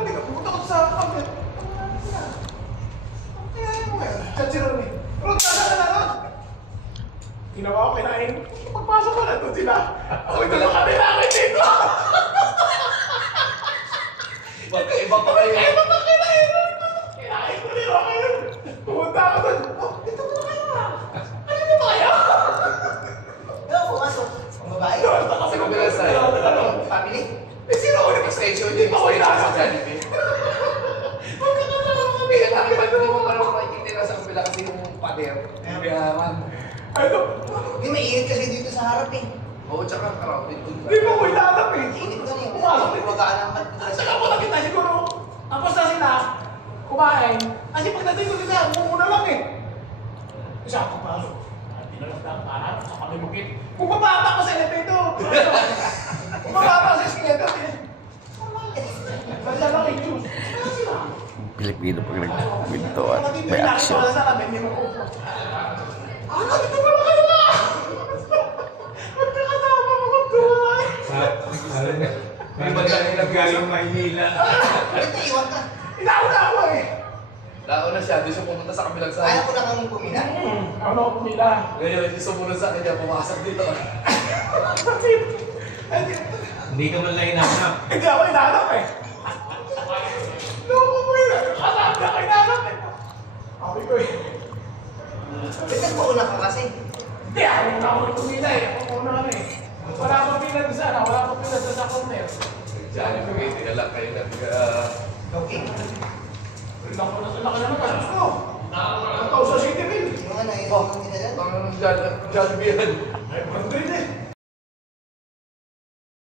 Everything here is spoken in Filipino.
Hindi ka pumunta ko sa kapit. Kaya mo ngayon. Chat si Ronnie. Ron, tala na Ron. Ginawa ko kinain. Pagpasok ko na doon sila. Ako ito na kami namin dito. Iba pa kayo. Iba pa kinain. Kinain ko din ako yun. Pumunta ako doon. Oh, dito mo na kayo ah. Ano mo ba kayo? Ano, pumasok? Ang babae? Doon, kasi Sa kabilang side. Family? Eh, sino ko yung Extension Hindi yung pa ko inaasap. sa Jollibee. Magkakatawa kami. Kaya lang, iba hindi mo parang makikita na sa kabila kasi yung pader. Kaya man. Ano? Hindi, may init kasi dito sa harap eh. Oo, tsaka crowded dun. Hindi pa ko inaasap eh. Init doon eh. Pumasok din. Magaan naman. At saka po nakita siguro. Tapos na sila. Kumain. Kasi pagdating ko sila, mumuna lang eh. Kasi ako pasok. Hindi na lang ang parang sa palimukit. Kung papata ko sa elevator. Kung papata ko sa elevator. Basta lang yung juice. Kaya sila. Pilipino pag nagkwento at may action. Ano, dito mo na kayo na! Magkakasama mo kong tuway! May magaling naggaling Maynila. Ba't naiwan ka? Inauna ako eh! Nauna siya, di siya pumunta sa kabilang Kaya side. ko na kang pumila. Ano ako pumila? Ngayon, hindi sumunod sa kanya, pumasok dito. Hindi ka man lang hinahanap. Hindi ako inaanap eh! Loko mo yun! Kasama na ako inaanap eh! Sabi ko eh. Ba't nagpauna ka kasi? Hindi ako na ako pumila eh! Ako na kami eh! Wala akong pila doon sana, wala akong pila sa corner. Jollibee, hindi na lang kayo Okay. Ilang ko na sa laki na naman. Gusto! Nakaw sa City Bill! Yung ano, yung dinala? Jollibee yan.